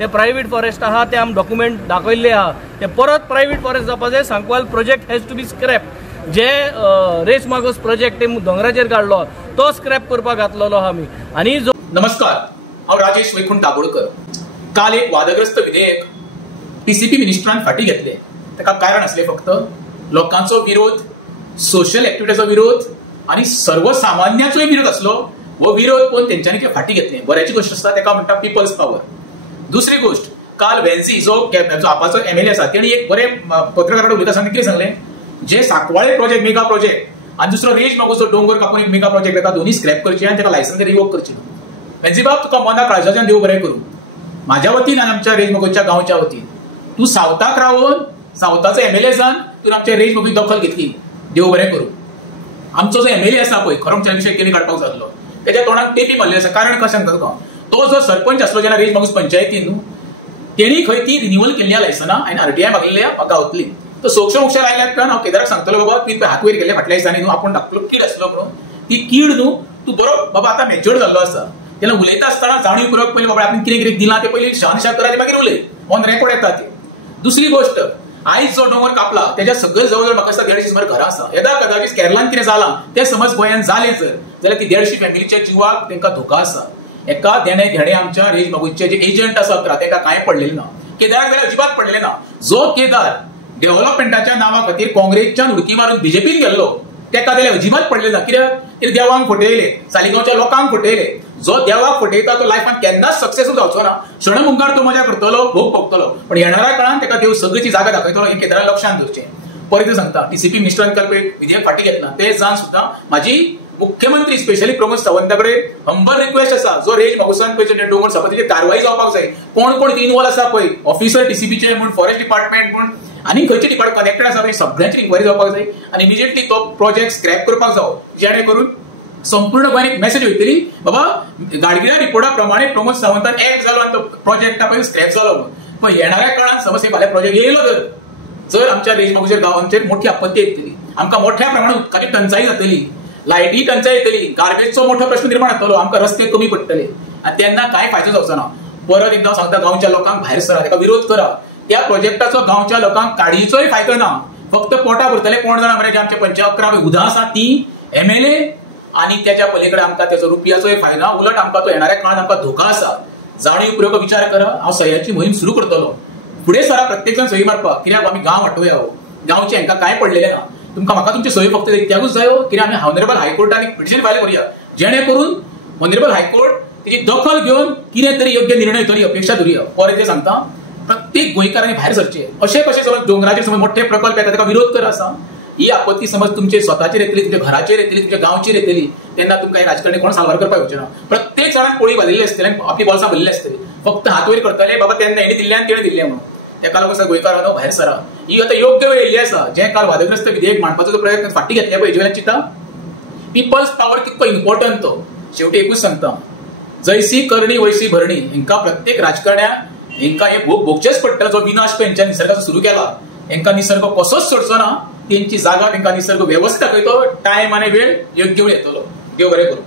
ते private forest आहा ते आम डॉक्युमेंट दाखयल्ले आहा ते परत प्रायव्हेट फॉरेस्ट जावपा जाय. Sancoale project has to be scrap. जे रेस मागोस प्रोजेक्ट ते दोंगराचेर काडलो तो स्क्रॅप करपाक घातलेलो आहा आमी. आणि जो नमस्कार, हांव राजेश वैकुंठ दाबोळकर. काल एक वादग्रस्त विधेयक टीसीपी मिनिस्टरान फाटी घेतले. ताका कारण असले फक्त लोकांचो विरोध, सोशल एक्टिविटीचो विरोध आणि सर्वसामान्याचोय विरोध असलो. हो विरोध कोण तेंच्यांनी ते फाटी घेतले. बऱ्याची गोष्ट आसता ताका म्हणटा पीपल्स पॉवर. दुसरी गोष्ट, काल वेन्सी जो आपाचो एमएलए आसा तेणी एक बरे पत्रकारांकडे उलयता सांगले कितें सांगले, जे सांकवाळे प्रोजेक्ट मेगा प्रोजेक्ट आणि दुसरो रेज मागोचो डोंगर कापून एक मेगा प्रोजेक्ट येता दोन्ही स्क्रॅप करचे आणि ताका लायसन्स रिवोक करची. वेन्सी बाब, तुका मना काळजाच्यान देव बरें करूं. माझ्या वतीन आणि आमच्या रेज मागोच्या गांवच्या वतीन तू सावथाक रावून सावथाचो एमएलए जावन तू आमच्या रेज मागोची दखल घेतली. देव बरें करूं. आमचो जो एमएलए आसा पळय खरोमच्या विशय केली काडपाक जातलो त्याच्या तोंडाक टेपी मारली आसा. कारण कशें सांगता तुका, तो जो सरपंच आसलो जेन्ना रेज मागोस पंचायतीन न्हू तेणी खंय ती रिन्युअल केल्ली लायसना आनी आरटीआय मागलेल्या गावतली. तर सोक्ष मोक्षार आयल्यात कारण हांव केदाराक सांगतलो बाबा तुवें हात वयर केले फाटल्या दिसांनी न्हू आपूण धाकटो कीड आसलो म्हणून. ती कीड न्हू तू बरो बाबा आतां मॅच्युअर जाल्लो आसा तेन्ना उलयता आसतना जाणीवपूर्वक पयलीं बाबा आपण कितें कितें दिलां ते पयलीं शहानिशा करा मागीर उलय. ऑन रेकॉर्ड येता ते. दुसरी गोष्ट, आयज जो डोंगर कापला त्याच्या सगळं जवळ म्हाका दिसता 150 सुमार घरां आसा. येदा कदाचित केरळान कितें जालां ते समज गोंयांत जालें जाल्यार ती 150 फॅमिलीच्या जिवाक तांकां धोका आसा. एका देणे घेणे आमच्या रेज मागोचे जे एजंट आसा ताका कांय पडलेलें ना. केदाराक जाल्यार अजिबात पडलेलें ना. जो केदार डेव्हलपमेंटाच्या नांवा खातीर काँग्रेसच्यान उडकी मारून बीजेपीन गेल्लो ताका जाल्यार अजिबात पडलें ना. कित्याक देवाक फटयले, सालिगांवच्या लोकांक फटयले. जो देवाक फटयता तो लायफान केन्नाच सक्सेसफूल जावचो ना. क्षणमुंगार तो मजा करतलो, भोग भोगतलो, पण येणाऱ्या काळात ताका देव सगळीची जागा दाखयतलो. हे केदाराक लक्षांत दवरचें. परत सांगता, टीसीपी मिनिस्टरान काल विधेयक फाटी घेतला ते जावन सुद्धा माझी मुख्यमंत्री स्पेशली प्रमोद सावंताकडे हंबल रिक्वेस्ट आसा. जो रेज मागोसान पळय डोंगर आसा तेची कारवाई जावपाक जाय. कोण कोण इन्वॉल्व आसा पळय ऑफिसर टीसीपीचे म्हण, फॉरेस्ट डिपार्टमेंट म्हण आनी खंयचे डिपार्टमेंट कनेक्टेड आसा पळय सगळ्यांची इन्क्वायरी जावपाक जाय आनी इमिजिएटली तो प्रोजेक्ट स्क्रॅप करपाक जावो. जेणे करून संपूर्ण गोंयान एक मेसेज वयतली बाबा गाडगिळा रिपोर्टा प्रमाणे प्रमोद सावंतान एक जालो आनी तो प्रोजेक्टा पळय स्क्रॅप जालो म्हणून. पण येणाऱ्या काळात समज हे फाल्यां प्रोजेक्ट येयलो जर आमच्या रेज मागोच्या गांवांचेर मोठी आपत्ती येतली, आमकां मोठ्या प्रमाणात उदकाची टंचाई जातली, लायटी टंचाई येतली, गार्बेजचो मोठो प्रश्न निर्माण जातलो, आमकां रस्ते कमी पडटले आनी तेन्ना कांय फायदो जावचो ना. परत एकदां सांगता, गांवच्या लोकांक भायर सरा, ताका विरोध करा. त्या प्रोजेक्टाचो गांवच्या लोकांक काडीचोय फायदो ना. फक्त पोटा भरतले कोण जाणा मरे. आमच्या 11 उदां आसा ती एमएलए आनी त्याच्या पलीकडे आमकां त्याचो रुपयाचोय फायदा. उलट आमकां तो येणाऱ्या काळात आमकां धोका आसा. जाणीवपूर्वक विचार करा. हांव सह्याची मोहीम सुरू करतलो. फुडें सरा प्रत्येक जण सही मारपाक. कित्याक आमी गांव वाटोवया. गांवचे हांकां कांय पडलेलें ना. म्हाका तुमची सही फक्त त्यागूच जायो. कित्याक आमी ऑनरेबल हायकोर्टान एक पिटिशन फायल करूया जेणे करून ऑनरेबल हायकोर्ट तेची दखल घेवन कितें तरी योग्य निर्णय तरी अपेक्षा धरुया. परत ते सांगता, प्रत्येक गोंयकारांनी भायर सरचे. अशें कशें समज डोंगराचेर समज मोठे प्रकल्प येता ताका विरोध कर आसा. ही आपत्ती समज तुमचे स्वताचेर येतली, तुमच्या घराचेर येतली, तुमच्या गांवचेर येतली तेन्ना तुमकां राजकारणी कोण साल्वार करपाक येवचे ना. प्रत्येक जाणांक पोळी घालिल्ली आसतली आनी आपली बॉल्सां भरलेली आसतली. फक्त हात वयर करतले बाबा तेन्ना हेणी दिल्ले आनी तेणे दिल्ले म्हणून. तेका लागून गोंयकारांनो भायर सरा. ही आतां योग्य वेळ येयल्ली आसा. जे काल वादग्रस्त विधेयक मांडपाचो जो प्रयत्न फाटी घेतले पळय जेवेल्यान चिंता पीपल्स पॉवर कितको इम्पॉर्टंट तो. शेवटी एकूच सांगता, जैसी करणी वैसी भरणी. हांकां प्रत्येक राजकारण्याक हांकां हे भोगचेच पडटले. जो विनाश तेंच्या निसर्गाचो सुरू केला हांकां निसर्ग कसोच सोडचो ना. तेंची जागा तांकां निसर्ग वेवस्था करतो. टायम आनी वेळ योग्य वेळ येतलो. देव बरें करूं.